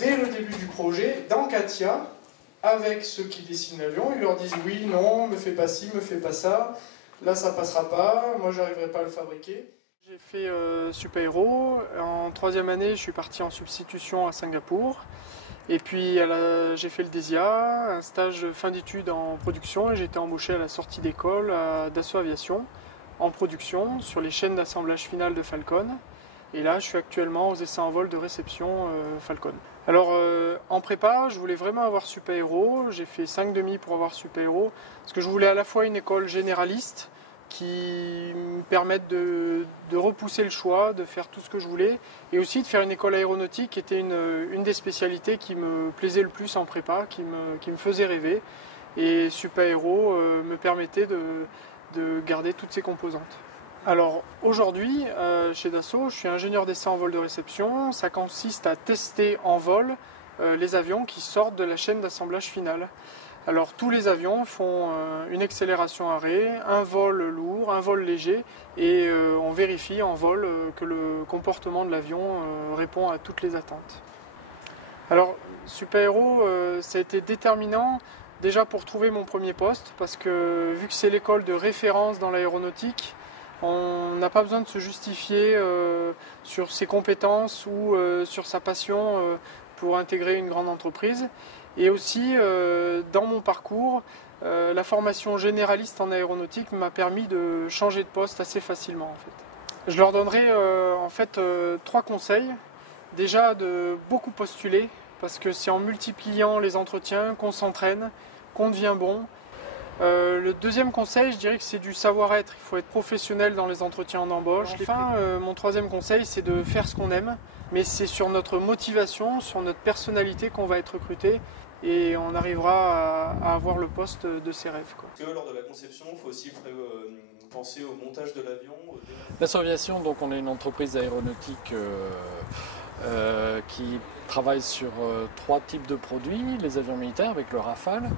dès le début du projet, dans CATIA, avec ceux qui dessinent l'avion, ils leur disent oui, non, me fais pas ci, me fais pas ça, là ça passera pas, moi j'arriverai pas à le fabriquer. J'ai fait Supaéro, en troisième année je suis parti en substitution à Singapour, et puis j'ai fait le DESIA, un stage de fin d'études en production, et j'ai été embauché à la sortie d'école à Dassault Aviation, en production, sur les chaînes d'assemblage final de Falcon. Et là, je suis actuellement aux essais en vol de réception Falcon. Alors, en prépa, je voulais vraiment avoir Supaéro. J'ai fait 5 demi pour avoir Supaéro. Parce que je voulais à la fois une école généraliste qui me permette de repousser le choix, de faire tout ce que je voulais. Et aussi de faire une école aéronautique qui était une des spécialités qui me plaisait le plus en prépa, qui me faisait rêver. Et Supaéro me permettait de garder toutes ces composantes. Alors aujourd'hui, chez Dassault, je suis ingénieur d'essai en vol de réception. Ça consiste à tester en vol les avions qui sortent de la chaîne d'assemblage finale. Alors tous les avions font une accélération arrêt, un vol lourd, un vol léger, et on vérifie en vol que le comportement de l'avion répond à toutes les attentes. Alors Supaéro, ça a été déterminant déjà pour trouver mon premier poste, parce que vu que c'est l'école de référence dans l'aéronautique, on n'a pas besoin de se justifier sur ses compétences ou sur sa passion pour intégrer une grande entreprise. Et aussi, dans mon parcours, la formation généraliste en aéronautique m'a permis de changer de poste assez facilement. En fait. Je leur donnerai en fait 3 conseils. Déjà, de beaucoup postuler, parce que c'est en multipliant les entretiens qu'on s'entraîne, qu'on devient bon. Le deuxième conseil, je dirais que c'est du savoir-être. Il faut être professionnel dans les entretiens en embauche. Enfin, mon troisième conseil, c'est de faire ce qu'on aime. Mais c'est sur notre motivation, sur notre personnalité qu'on va être recruté. Et on arrivera à avoir le poste de ses rêves. Est-ce que lors de la conception, il faut aussi penser au montage de l'avion? Dassault Aviation, donc on est une entreprise aéronautique qui travaille sur 3 types de produits, les avions militaires avec le Rafale,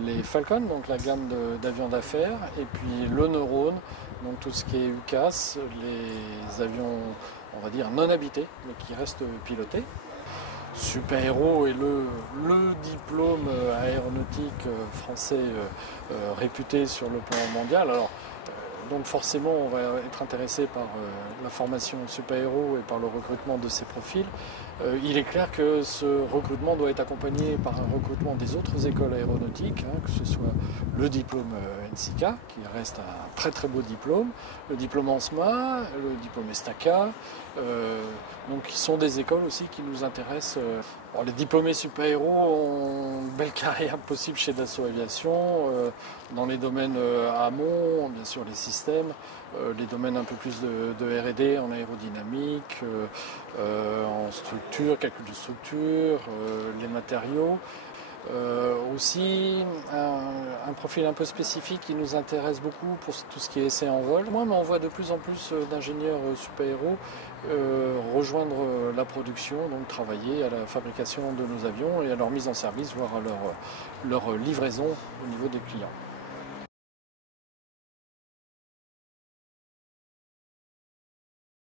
les Falcon, donc la gamme d'avions d'affaires, et puis le Neurone, donc tout ce qui est UCAS, les avions, on va dire, non habités, mais qui restent pilotés. Supaéro est le diplôme aéronautique français réputé sur le plan mondial. Alors, donc forcément, on va être intéressé par la formation Supaéro et par le recrutement de ces profils. Il est clair que ce recrutement doit être accompagné par un recrutement des autres écoles aéronautiques, que ce soit le diplôme NSICA, qui reste un très très beau diplôme, le diplôme ANSMA, le diplôme ESTACA, donc qui sont des écoles aussi qui nous intéressent. Alors, les diplômés Supaéro ont une belle carrière possible chez Dassault Aviation, dans les domaines amont, bien sûr les systèmes, les domaines un peu plus de R&D en aérodynamique, en structure, calcul de structure, les matériaux. Aussi un profil un peu spécifique qui nous intéresse beaucoup pour tout ce qui est essai en vol. Moi, mais on voit de plus en plus d'ingénieurs Supaéro rejoindre la production, donc travailler à la fabrication de nos avions et à leur mise en service, voire à leur livraison au niveau des clients.